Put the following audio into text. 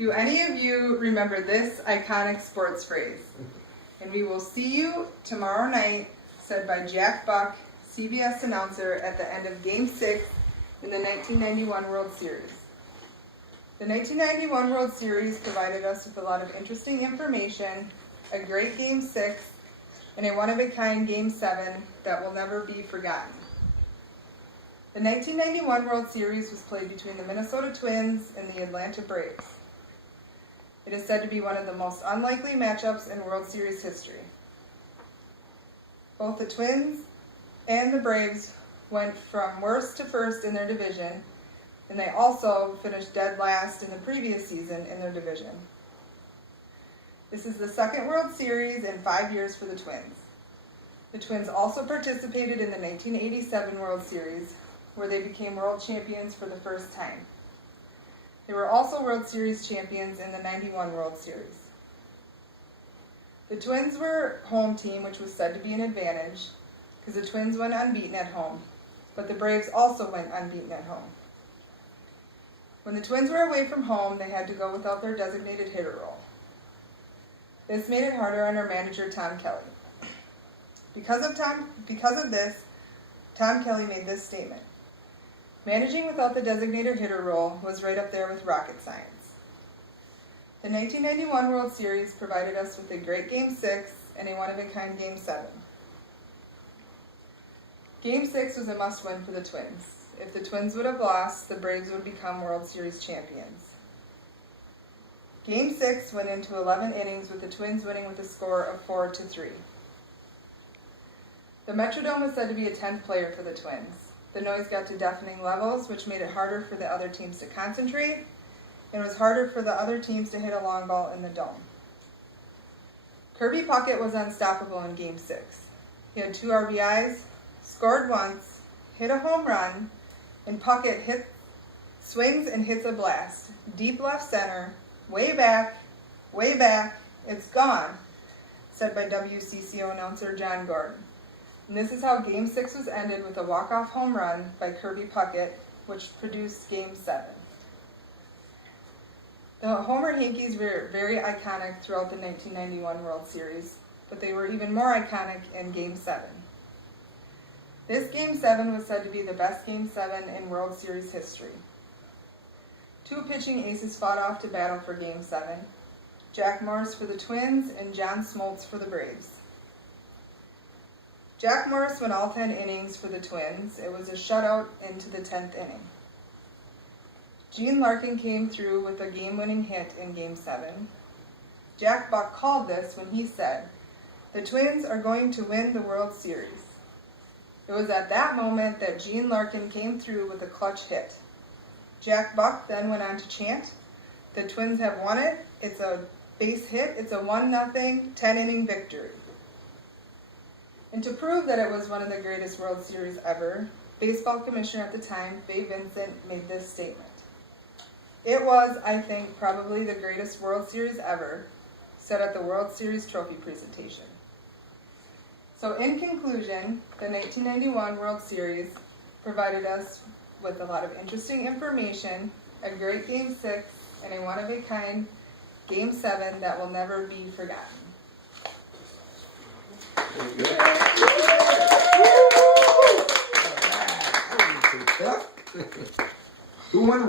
Do any of you remember this iconic sports phrase? And we will see you tomorrow night, said by Jack Buck, CBS announcer, at the end of Game 6 in the 1991 World Series. The 1991 World Series provided us with a lot of interesting information, a great Game 6, and a one-of-a-kind Game 7 that will never be forgotten. The 1991 World Series was played between the Minnesota Twins and the Atlanta Braves. It is said to be one of the most unlikely matchups in World Series history. Both the Twins and the Braves went from worst to first in their division, and they also finished dead last in the previous season in their division. This is the second World Series in 5 years for the Twins. The Twins also participated in the 1987 World Series, where they became world champions for the first time. They were also World Series champions in the 91 World Series. The Twins were home team, which was said to be an advantage, because the Twins went unbeaten at home, but the Braves also went unbeaten at home. When the Twins were away from home, they had to go without their designated hitter role. This made it harder on our manager, Tom Kelly. Because of this, Tom Kelly made this statement: "Managing without the designated hitter role was right up there with rocket science." The 1991 World Series provided us with a great Game 6 and a one-of-a-kind Game 7. Game 6 was a must-win for the Twins. If the Twins would have lost, the Braves would become World Series champions. Game 6 went into 11 innings with the Twins winning with a score of 4-3. The Metrodome was said to be a 10th player for the Twins. The noise got to deafening levels, which made it harder for the other teams to concentrate, and it was harder for the other teams to hit a long ball in the dome. Kirby Puckett was unstoppable in Game 6. He had 2 RBIs, scored once, hit a home run, and Puckett swings and hits a blast. Deep left center, way back, it's gone, said by WCCO announcer John Gordon. And this is how Game 6 was ended, with a walk-off home run by Kirby Puckett, which produced Game 7. The Homer Hankies were very iconic throughout the 1991 World Series, but they were even more iconic in Game 7. This Game 7 was said to be the best Game 7 in World Series history. 2 pitching aces fought off to battle for Game 7, Jack Morris for the Twins and John Smoltz for the Braves. Jack Morris went all 10 innings for the Twins. It was a shutout into the 10th inning. Gene Larkin came through with a game-winning hit in Game 7. Jack Buck called this when he said, "The Twins are going to win the World Series." It was at that moment that Gene Larkin came through with a clutch hit. Jack Buck then went on to chant, "The Twins have won it. It's a base hit. It's a 1-0 10-inning victory." And to prove that it was one of the greatest World Series ever, baseball commissioner at the time, Fay Vincent, made this statement: "It was, I think, probably the greatest World Series ever," said at the World Series trophy presentation. So in conclusion, the 1991 World Series provided us with a lot of interesting information, a great Game 6, and a one-of-a-kind Game 7 that will never be forgotten. Who won?